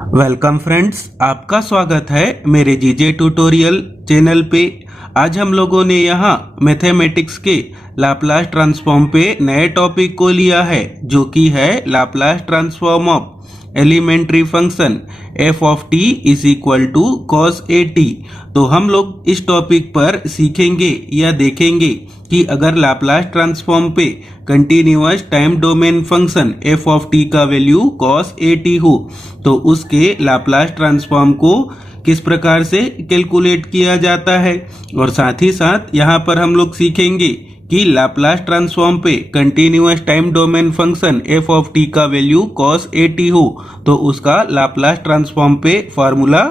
Welcome friends, आपका स्वागत है मेरे जीजे ट्यूटोरियल चैनल पे। आज हम लोगों ने यहाँ मैथमेटिक्स के लाप्लास ट्रांसफॉर्म पे नए टॉपिक को लिया है, जो कि है Laplace transform of elementary function F of T is equal to cos A T. तो हम लोग इस टॉपिक पर सीखेंगे या देखेंगे कि अगर लाप्लास ट्रांसफॉर्म पे continuous time domain function F of T का वैल्यू कॉस ए टी हो तो उसके लाप्लास ट्रांसफॉर्म को किस प्रकार से कैलकुलेट किया जाता है। और साथ ही साथ यहाँ पर हम लोग सीखेंगे कि लाप्लास ट्रांसफॉर्म पे continuous time domain function F of T का वैल्यू कॉस ए टी हो तो उसका लाप्लास ट्रांसफॉर्म पे फॉर्मूला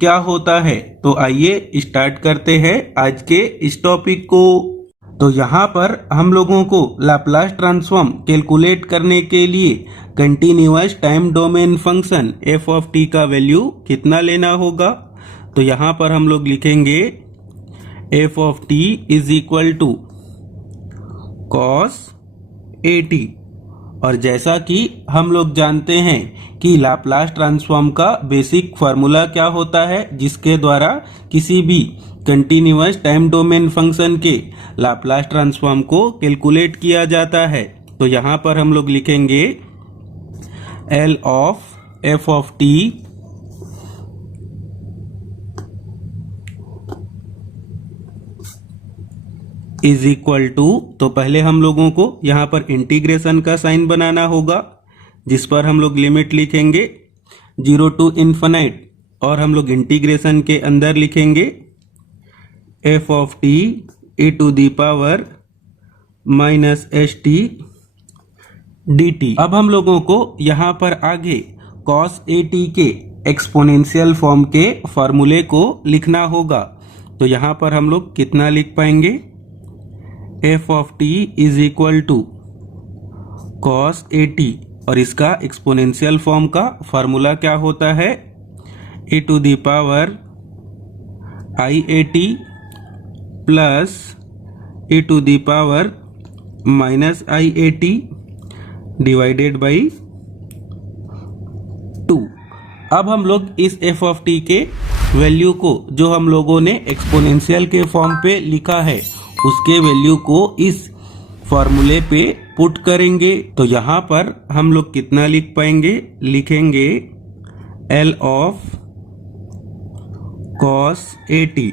क्या होता है। तो आइए स्टार्ट करते हैं आज के इस टॉपिक को। तो यहाँ पर हम लोगों को लाप्लास ट्रांसफॉर्म कैलकुलेट करने के लिए continuous time domain function F of T का वैल्यू कितना लेना होगा। तो यहाँ पर हम लोग लिखेंगे F of T is equal to cos A T. और जैसा कि हम लोग जानते हैं कि लाप्लास ट्रांसफॉर्म का बेसिक फार्मूला क्या होता है, जिसके द्वारा किसी भी कंटिन्यूअस टाइम डोमेन फंक्शन के लाप्लास ट्रांसफॉर्म को कैलकुलेट किया जाता है। तो यहाँ पर हम लोग लिखेंगे L of F of T is equal to, तो पहले हम लोगों को यहाँ पर इंटीग्रेशन का साइन बनाना होगा, जिस पर हम लोग लिमिट लिखेंगे 0 टू इन्फिनाइट, और हम लोग इंटीग्रेशन के अंदर लिखेंगे F of T e to the power minus S T D T. अब हम लोगों को यहाँ पर आगे कॉस ए टी के एक्सपोनेंशियल फॉर्म के फॉर्मूले को लिखना होगा। तो यहाँ पर हम लोग कितना लिख पाएंगे, F of T is equal to cos A T, और इसका एक्सपोनेंशियल फॉर्म का फॉर्मूला क्या होता है, e to the power I A T plus e to the power minus I A T divided by 2। अब हम लोग इस एफ ऑफ टी के वैल्यू को, जो हम लोगों ने एक्सपोनेंशियल के फॉर्म पे लिखा है, उसके वैल्यू को इस फॉर्मूले पे पुट करेंगे। तो यहाँ पर हम लोग कितना लिख पाएंगे, लिखेंगे L of cos A T,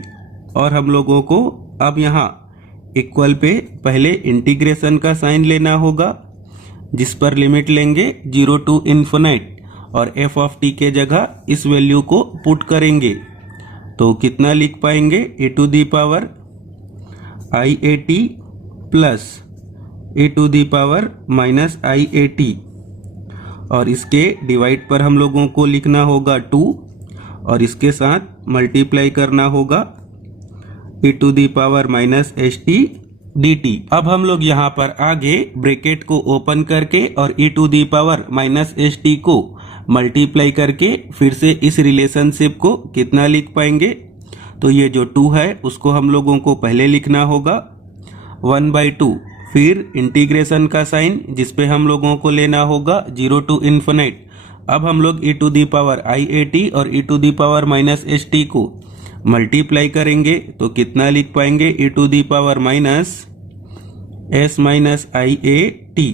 और हम लोगों को अब यहाँ इक्वल पे पहले इंटीग्रेशन का साइन लेना होगा, जिस पर लिमिट लेंगे 0 टू इन्फिनाइट, और एफ ऑफ टी के जगह इस वैल्यू को पुट करेंगे। तो कितना लिख पाएंगे, e to the power I A T plus e to the power minus I A T, और इसके डिवाइड पर हम लोगों को लिखना होगा 2, और इसके साथ मल्टीप्लाई करना होगा e to the power minus S T D T. अब हम लोग यहाँ पर आगे ब्रैकेट को ओपन करके और e to the power minus S T को मल्टीप्लाई करके फिर से इस रिलेशनशिप को कितना लिख पाएंगे। तो ये जो 2 है उसको हम लोगों को पहले लिखना होगा 1/2, फिर इंटीग्रेशन का साइन, जिस पे हम लोगों को लेना होगा 0 टू इन्फिनाइट। अब हम लोग e to the power I A T और e to the power minus S T को मल्टीप्लाई करेंगे। तो कितना लिख पाएंगे, e to the power minus S minus I A T,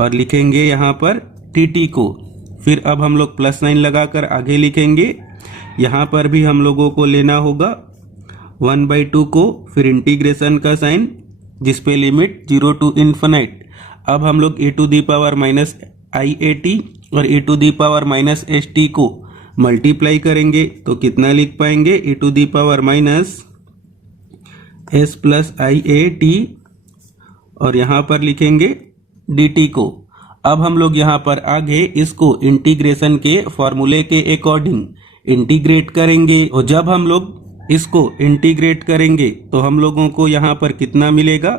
और लिखेंगे यहाँ पर टी टी को। फिर अब हम लोग प्लस साइन लगाकर आगे लिखेंगे, यहाँ पर भी हम लोगों को लेना होगा 1/2 को, फिर इंटीग्रेशन का साइन, जिस पे लिमिट 0 टू इन्फिनाइट। अब हम लोग e to the power minus I A T और e to the power minus S T को मल्टीप्लाई करेंगे। तो कितना लिख पाएंगे, e to the power minus S plus I A T, और यहाँ पर लिखेंगे डी टी को। अब हम लोग यहाँ पर आगे इसको इंटीग्रेशन के फॉर्मूले के अकॉर्डिंग इंटीग्रेट करेंगे। और जब हम लोग इसको इंटीग्रेट करेंगे तो हम लोगों को यहाँ पर कितना मिलेगा,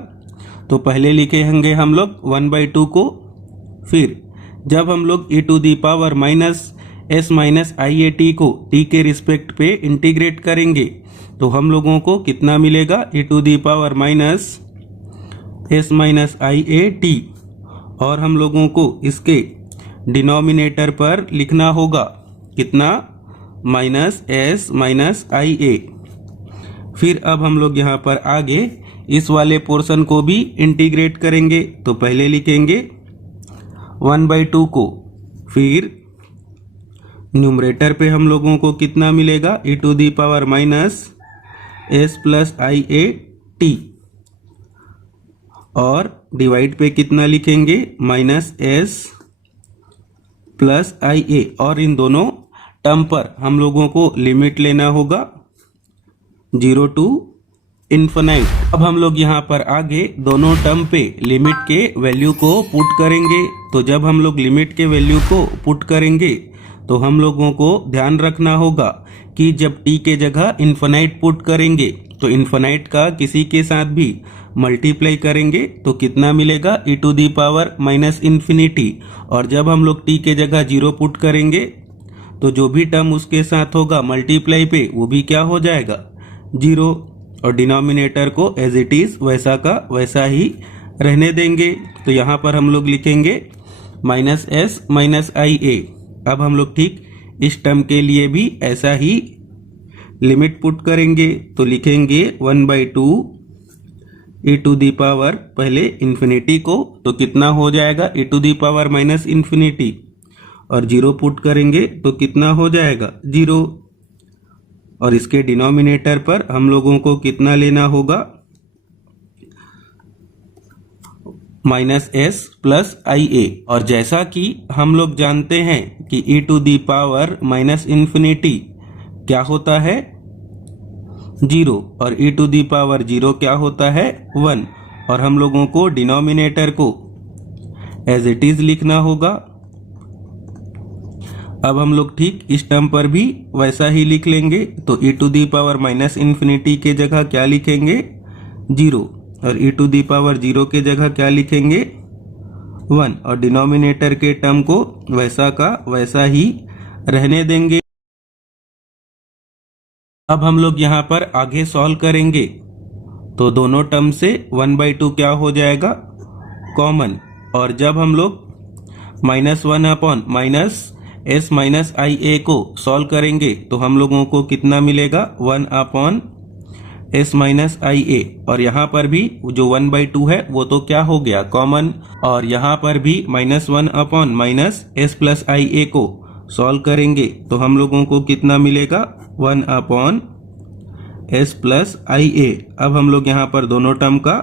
तो पहले लिखेंगे हम लोग 1/2 को, फिर जब हम लोग e to the power minus S minus I A T को t के रिस्पेक्ट पे इंटीग्रेट करेंगे तो हम लोगों को कितना मिलेगा, e to the power minus S minus I A T, और हम लोगों को इसके डिनोमिनेटर पर लिखना होगा कितना, माइनस एस माइनस आई ए। फिर अब हम लोग यहाँ पर आगे इस वाले पोर्शन को भी इंटीग्रेट करेंगे। तो पहले लिखेंगे 1/2 को, फिर न्यूमरेटर पे हम लोगों को कितना मिलेगा, e to the power minus S plus I A T, और डिवाइड पे कितना लिखेंगे, minus S plus I A. और इन दोनों टर्म पर हम लोगों को लिमिट लेना होगा 0 टू इन्फिनाइट। अब हम लोग यहाँ पर आगे दोनों टर्म पे लिमिट के वैल्यू को पुट करेंगे। तो जब हम लोग लिमिट के वैल्यू को पुट करेंगे तो हम लोगों को ध्यान रखना होगा कि जब t के जगह इन्फिनाइट पुट करेंगे तो इन्फिनाइट का किसी के साथ भी मल्टीप्लाई करेंगे तो कितना मिलेगा, e to the power minus infinity. और जब हम लोग t के जगह 0 पुट करेंगे तो जो भी टर्म उसके साथ होगा मल्टीप्लाई पे वो भी क्या हो जाएगा, 0। और डिनोमिनेटर को एज इट इज वैसा का वैसा ही रहने देंगे। तो यहाँ पर हम लोग लिखेंगे माइनस एस माइनस आई ए। अब हम लोग ठीक इस टर्म के लिए भी ऐसा ही लिमिट पुट करेंगे। तो लिखेंगे 1/2 e टू दी पावर, पहले इन्फिनिटी को, तो कितना हो जाएगा, e to the power minus infinity, और 0 पुट करेंगे तो कितना हो जाएगा, 0। और इसके डिनोमिनेटर पर हम लोगों को कितना लेना होगा, minus S plus I A. और जैसा कि हम लोग जानते हैं कि e to the power minus infinity क्या होता है, 0, और e टू दी पावर 0 क्या होता है, 1। और हम लोगों को डिनोमिनेटर को एज इट इज लिखना होगा। अब हम लोग ठीक इस टर्म पर भी वैसा ही लिख लेंगे। तो e to the power minus infinity के जगह क्या लिखेंगे, 0, और e टू दी पावर 0 के जगह क्या लिखेंगे, 1। और डिनोमिनेटर के टर्म को वैसा का वैसा ही रहने देंगे। अब हम लोग यहाँ पर आगे सॉल्व करेंगे। तो दोनों टर्म से 1/2 क्या हो जाएगा, कॉमन। और जब हम लोग -1 upon minus S minus I ए को सॉल्व करेंगे तो हम लोगों को कितना मिलेगा, 1 upon S minus I A. और यहाँ पर भी जो 1/2 है वो तो क्या हो गया, कॉमन। और यहाँ पर भी -1 upon minus S plus I ए को सॉल्व करेंगे तो हम लोगों को कितना मिलेगा, 1 अपॉन एस प्लस आई ए। अब हम लोग यहाँ पर दोनों टर्म का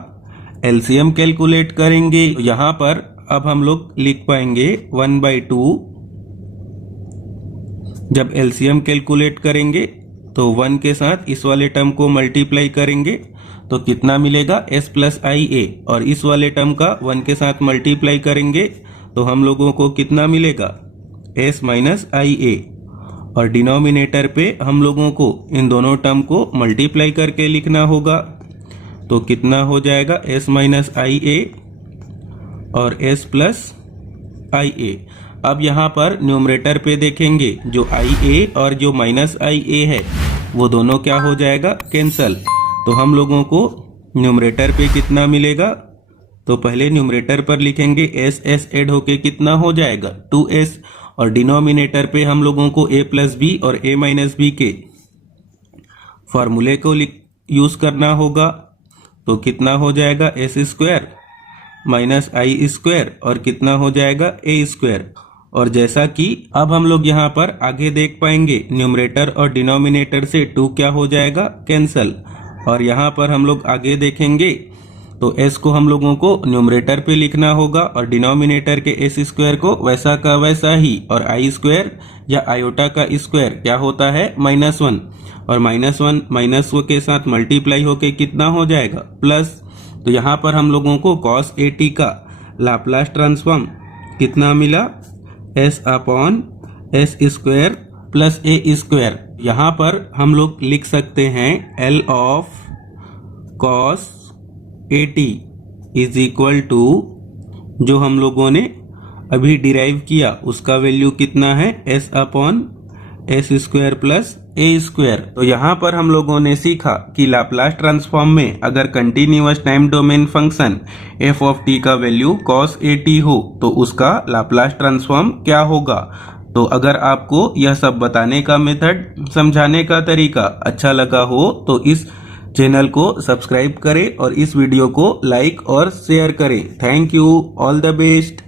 एलसीएम कैलकुलेट करेंगे। यहाँ पर अब हम लोग लिख पाएंगे 1/2। जब एलसीएम कैलकुलेट करेंगे तो 1 के साथ इस वाले टर्म को मल्टीप्लाई करेंगे तो कितना मिलेगा, s प्लस आई ए। और इस वाले टर्म का 1 के साथ मल्टीप्लाई करेंगे तो हम लोगों को कितना मिलेगा, s माइनस आई ए। और डिनोमिनेटर पे हम लोगों को इन दोनों टर्म को मल्टीप्लाई करके लिखना होगा। तो कितना हो जाएगा, s माइनस आई ए और s प्लस आई ए। अब यहाँ पर न्यूमरेटर पे देखेंगे, जो आई ए और जो माइनस आई ए है वो दोनों क्या हो जाएगा, कैंसल। तो हम लोगों को न्यूमरेटर पे कितना मिलेगा, तो पहले न्यूमरेटर पर लिखेंगे s ऐड होके कितना हो जाएगा, 2s। और डिनोमिनेटर पे हम लोगों को a प्लस बी और a माइनस बी के फॉर्मूले को यूज करना होगा। तो कितना हो जाएगा, s स्क्वायर माइनस आई स्क्वायर और कितना हो जाएगा, a स्क्वायर। और जैसा कि अब हम लोग यहाँ पर आगे देख पाएंगे, न्यूमरेटर और डिनोमिनेटर से 2 क्या हो जाएगा, कैंसल। और यहाँ पर हम लोग आगे देखेंगे तो s को हम लोगों को न्यूमरेटर पे लिखना होगा और डिनोमिनेटर के s स्क्वायर को वैसा का वैसा ही। और आई स्क्वायर या आयोटा का स्क्वायर क्या होता है, -1। और -1 -1 के साथ मल्टीप्लाई होके कितना हो जाएगा, प्लस। तो यहाँ पर हम लोगों को cos at का लाप्लास ट्रांसफॉर्म कितना मिला, s upon s square plus a square. यहाँ पर हम लोग लिख सकते हैं L of cos at is equal to, जो हम लोगों ने अभी डिराइव किया उसका वैल्यू कितना है, s upon s square plus a square. तो यहाँ पर हम लोगों ने सीखा कि लाप्लास ट्रांसफॉर्म में अगर continuous time domain function f of t का वैल्यू cos at हो तो उसका लाप्लास ट्रांसफॉर्म क्या होगा। तो अगर आपको यह सब बताने का मेथड, समझाने का तरीका अच्छा लगा हो तो इस चैनल को सब्सक्राइब करें और इस वीडियो को लाइक और शेयर करें। Thank you, all the best.